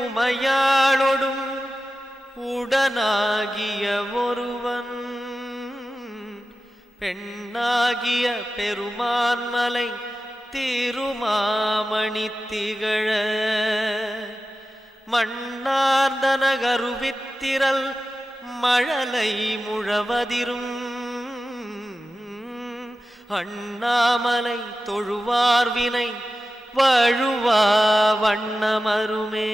உமையாளொடும் உடனாகிய ஒருவன் பெண்ணாகிய பெருமான்மலை திருமாமணி திகழ மண்ணார்ந்தனகருவித்திரல் மழலை முழவதிரும் அண்ணாமலை தொழுவார்வினை வழுவா வண்ணமருமே.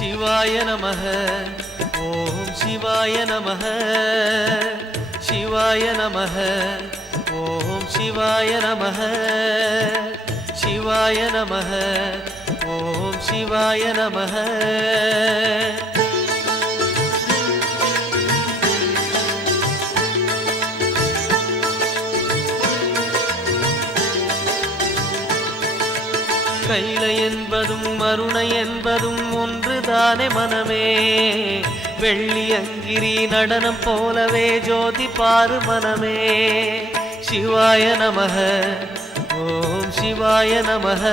சிவாய நமः ஓம் சிவாய நமः சிவாய நமः ஓம் சிவாய நமः சிவாய நமः ஓம் சிவாய நமः. கைலை என்பதும் மருணை என்பதும் ஒன்றுதானே மனமே. வெள்ளி அங்கிரி நடனம் போலவே ஜோதி பாரு மனமே. சிவாய நமः ஓம் சிவாய நமः.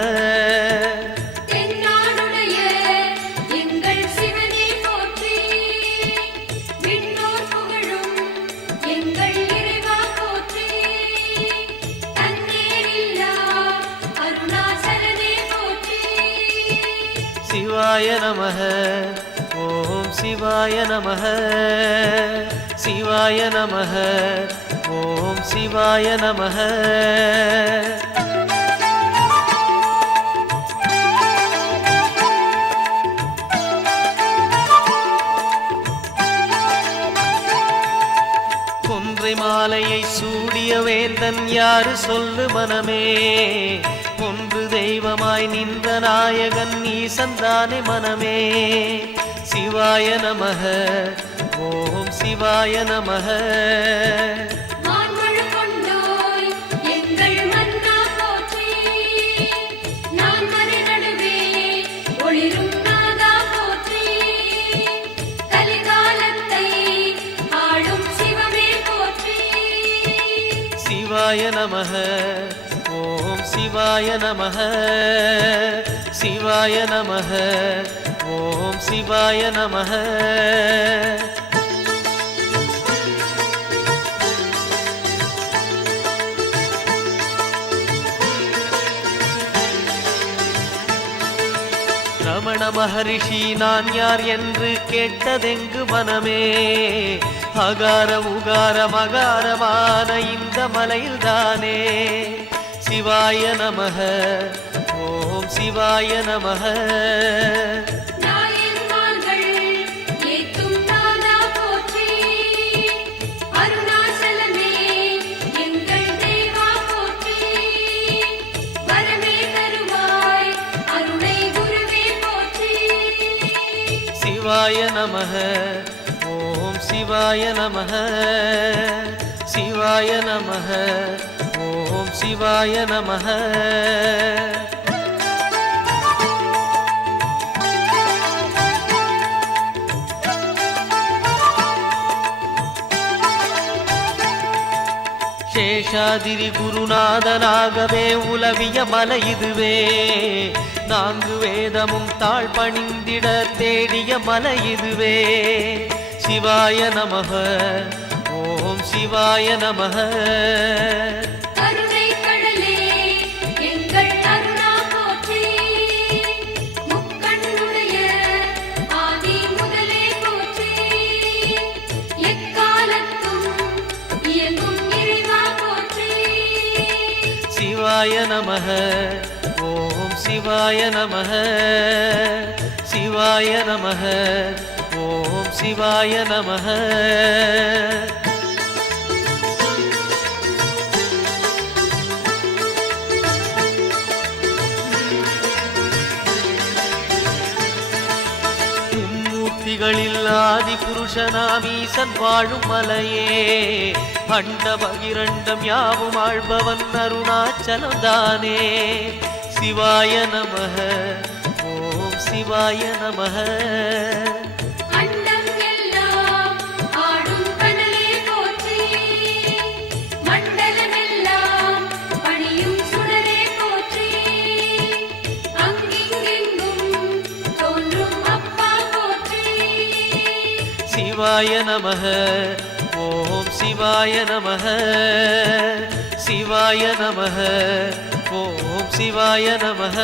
சிவாய நமः ஓம் சிவாய நமः சிவாய நமः ஓம் சிவாய நமः. கொன்றை மாலையை சூடிய வேந்தன் யாரு சொல்லு மனமே. ஒன்று தெய்வமாய் நின்ற நாயகன் ஈசந்தானே மனமே. சிவாய நமः ஓம் சிவாய நமः. சிவாய நமः ஓம் சிவாய நமः சிவாய நமः ஓம் சிவாய நமः. ரமண மகரிஷி நான் யார் என்று கேட்டதெங்கு மனமே. அகார உகார மகாரமான இந்த மலையில்தானே. சிவாய நமः ஓம் சிவாய நமः. சிவாய நமः ஓம் சிவாய நமः சிவாய நமः ஓம் சிவாய நமः. சேஷாதிரி குருநாதனாகவே உலவிய மலை இதுவே. நான்கு வேதமும் தாழ் பணிந்திட தேடிய மலை இதுவே. சிவாய நமः ஓம் சிவாய நமः. சிவாய நமः ஓம் சிவாய நமः சிவாய நமः ஓம் சிவாய நமः. சிருஷ்டிகளில் ஆதி புருஷனாமீசன் வாழும் மலையே அண்ட பகிரண்டம் யாவும் ஆழ்பவன் அருணாச்சலம் தானே சிவாய நமஹ ஓம் சிவாய நமஹ சிவாய நமஹ ஓம் சிவாய நமஹ சிவாய நமஹ ஓம் சிவாய நமஹ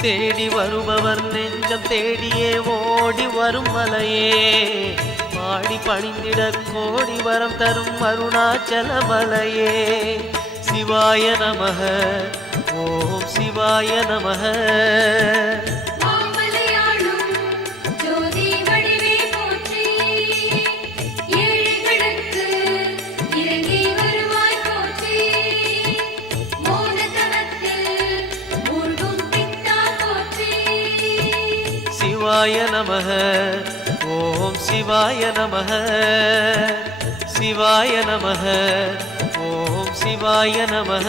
தேடி வருபவர் நெஞ்சம் தேடியே ஓடி வரும் மலையே பாடி பணிந்திட கோடி வரம் தரும் அருணாச்சல மலையே சிவாய நமஹ ஓம் சிவாய நமஹ சிவாய நமஹ ஓம் சிவாய நமஹ சிவாய நமஹ ஓம் சிவாய நமஹ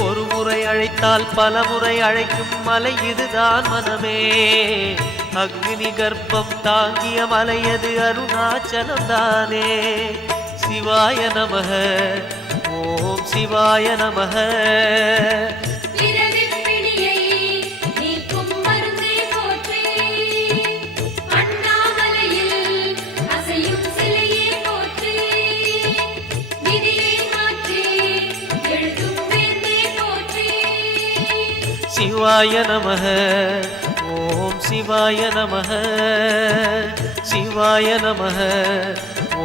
ஒரு முறை அழைத்தால் பல முறை அழைக்கும் மலை இதுதான் மனமே அக்னி கர்ப்பம் தாங்கிய மலையது அருணாச்சலம் தானே சிவாய நமஹ ஓம் சிவாய நமஹ சிவாய நமஹ ஓம் சிவாய நமஹ சிவாய நமஹ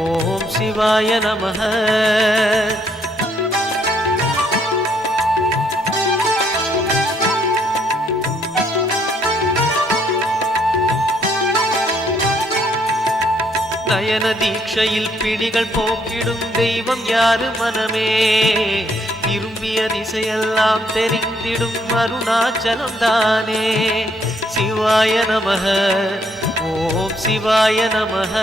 ஓம் சிவாய நமஹ நயன தீட்சையில் பிணிகள் போக்கிடும் தெய்வம் யாரு மனமே திரும்பிய திசையெல்லாம் தெரிந்திடும் அருணாச்சலம் தானே சிவாய நமஹ ஓம் சிவாய நமஹ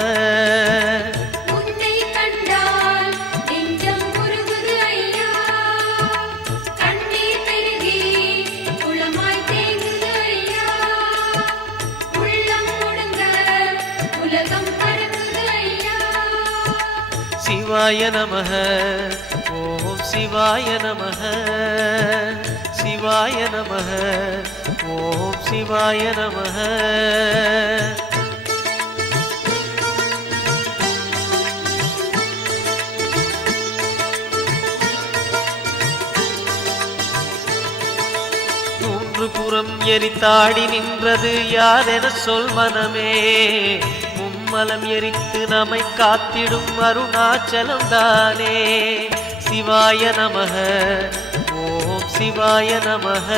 சிவாய நமஹ ஓம் சிவாய நமஹ சிவாய நமஹ ஓம் சிவாய நமஹ மூன்று புறம் எரித்தாடி நின்றது யாரென சொல் மனமே மலம் எரித்து நம்மை காத்திடும் அருணாச்சலம் தானே சிவாய நமஹ ஓம் சிவாய நமஹ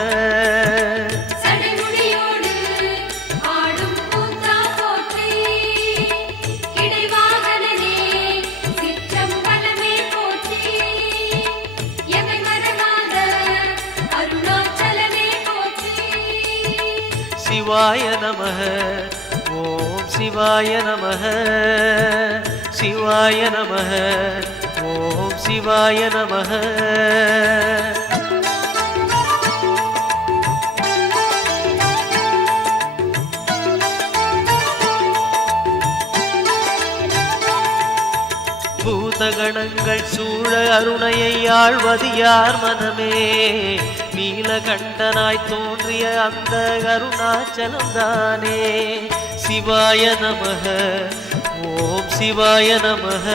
சிவாய நமஹ ஓம் சிவாய நமஹ சிவாய நமஹ ஓம் சிவாய நமஹ பூதகணங்கள் சூழ அருணையை ஆழ்வது யார் மனமே நீலகண்டனாய் தோன்றிய அந்த அருணாச்சலம் தானே சிவாய நமஹ ஓம் சிவாய நமஹ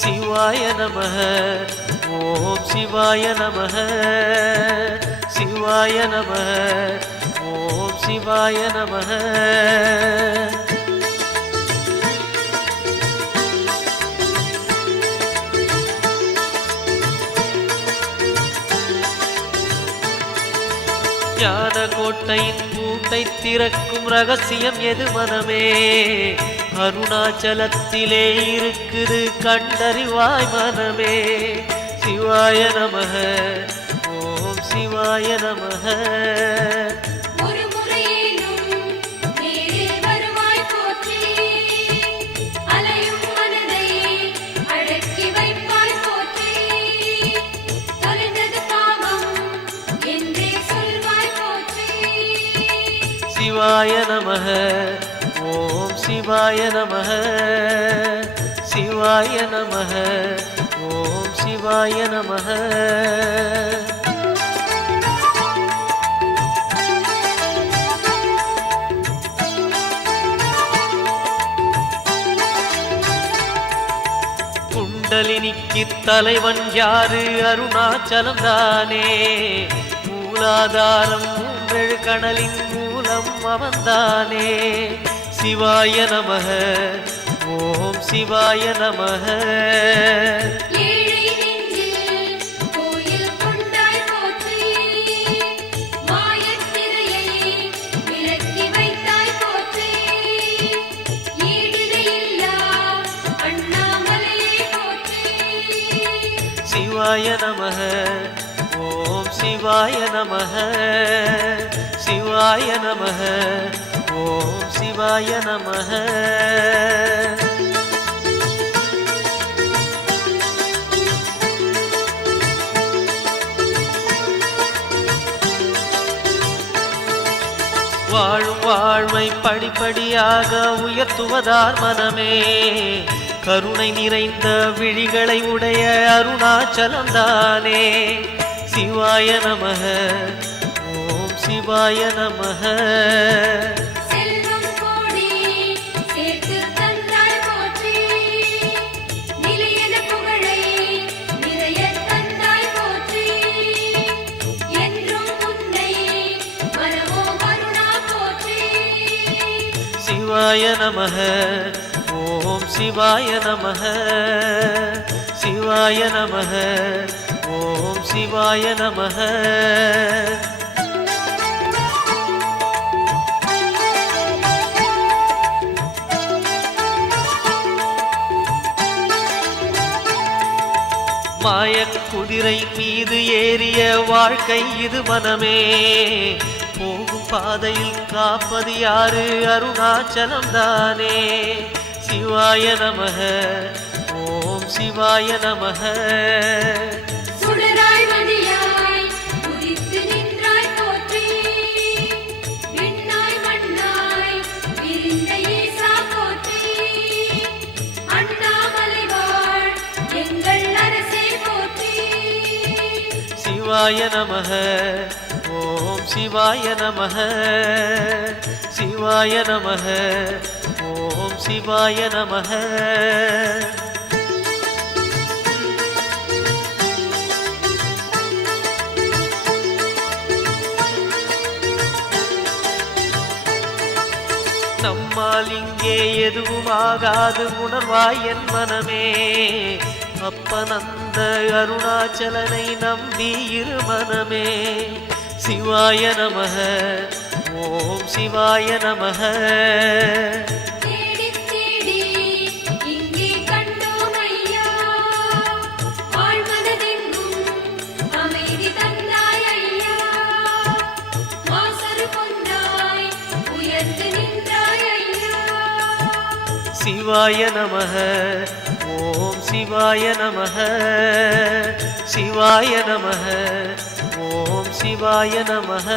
சிவாய நமஹ சிவாய நமः சிவாய நமः ஓம் சிவாய நமः. ஞான கோட்டையின் பூட்டை திறக்கும் ரகசியம் எது மனமே? அருணாச்சலத்திலே இருக்குது கண்டறிவாய் மனமே. சிவாய நமः ஓம் சிவாய நமः. சிவாய நமः ஓம் சிவாய நமः சிவாய நமः ஓம் சிவாய நமः. குண்டலினிக்கு தலைவன் யாரு? அருணாச்சலம் தானே. மூலாதாரம் மூன்றெழு கணலின் மூலம் அவன்தானே. சிவாய நமः ஓம் சிவாய நமः. சிவாய நமः ஓம் சிவாய நமः சிவாய நமः ஓம் சிவாய நமः. வாழும் வாழ்வை படிப்படியாக உயர்த்துவதார் மனமே. கருணை நிறைந்த விழிகளை உடைய அருணாச்சலம் தானே. சிவாய நமः ஓம் சிவாய நமः. சிவாய நமः ஓம் சிவாய நமः சிவாய நமः ஓம் சிவாய நமः. மாயக் குதிரை மீது ஏறிய வாழ்க்கை இது மனமே. போகும் பாதையில் காப்பது யாரு? அருணாச்சலம் தானே. சிவாய நமः ஓம் சிவாய நமः. சிவாய நமः ஓம் சிவாய நமः சிவாய நமः ஓம் சிவாய நமः. நம்மால் இங்கே எதுவும் ஆகாது உணர்வாய் என் மனமே. அப்பனந்த அருணாச்சலனை நம்பி இரு மனமே. சிவாய நமः ஓம் சிவாய நமः. சிவாய நமः ஓம் சிவாய நமः சிவாய நமः ஓம் சிவாய நமः.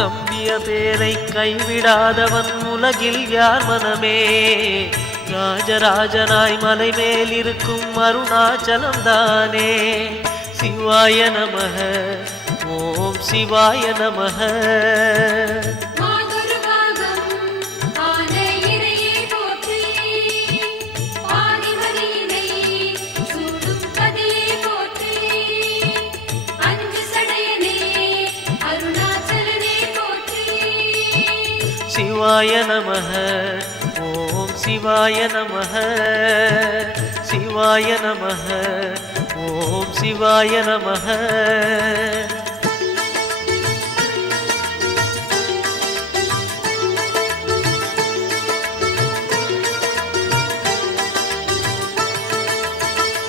நம்பிய பேரை கைவிடாதவன் உலகில் யார் மனமே. ராஜராஜனாய் மலை மேல் இருக்கும் அருணாச்சலம் தானே. சிவாய நமः ஓம் ஓம் சிவாய நமஹ. சிவாய நமஹ. ஓம் சிவாய நமஹ. சிவாய நமஹ. ஓம் சிவாய நமஹ.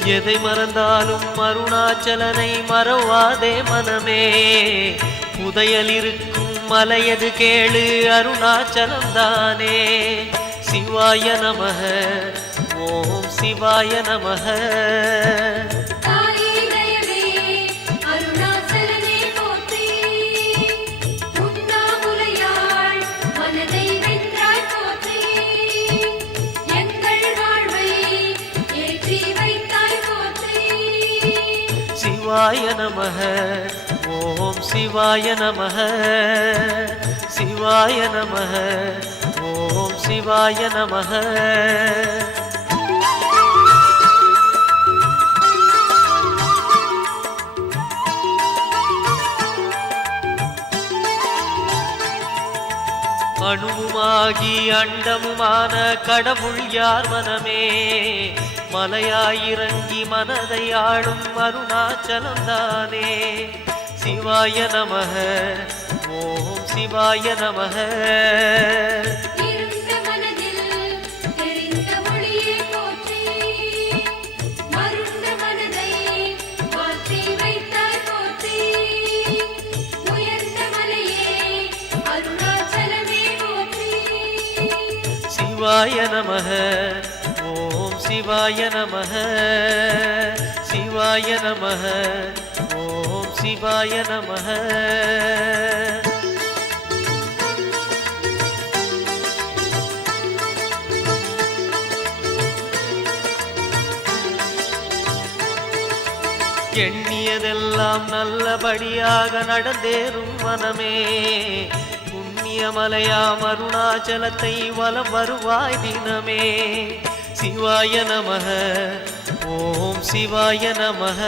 எதை மறந்தாலும் அருணாச்சலனை மறவாதே மனமே. புதையல் இருக்கும் மலையது கேளு அருணாச்சலம் தானே. சிவாய நமஹ. ஓம் சிவாய நமஹ. சிவாய நமஹ. ஓம் சிவாய நமஹ. சிவாய நமஹ. ஓம் சிவாய நமஹ. அணுவுமாகி அண்டமுமான கடவுள் யார் மனமே. மலையாயிறங்கி மனதை ஆளும் அருணாச்சலம் தானே. சிவாய நமஹ. ஓம் சிவாய நமஹ. சிவாய நமஹ. ஓம் சிவாய நமஹ. சிவாய நமஹ. ஓம் சிவாய நமஹ. எண்ணியதெல்லாம் நல்லபடியாக நடந்தேறும் மனமே. புண்ணியமலையாம் அருணாச்சலத்தை வலம் வருவாய் தினமே. சிவாய நமஹ. ஓம் சிவாய நமஹ.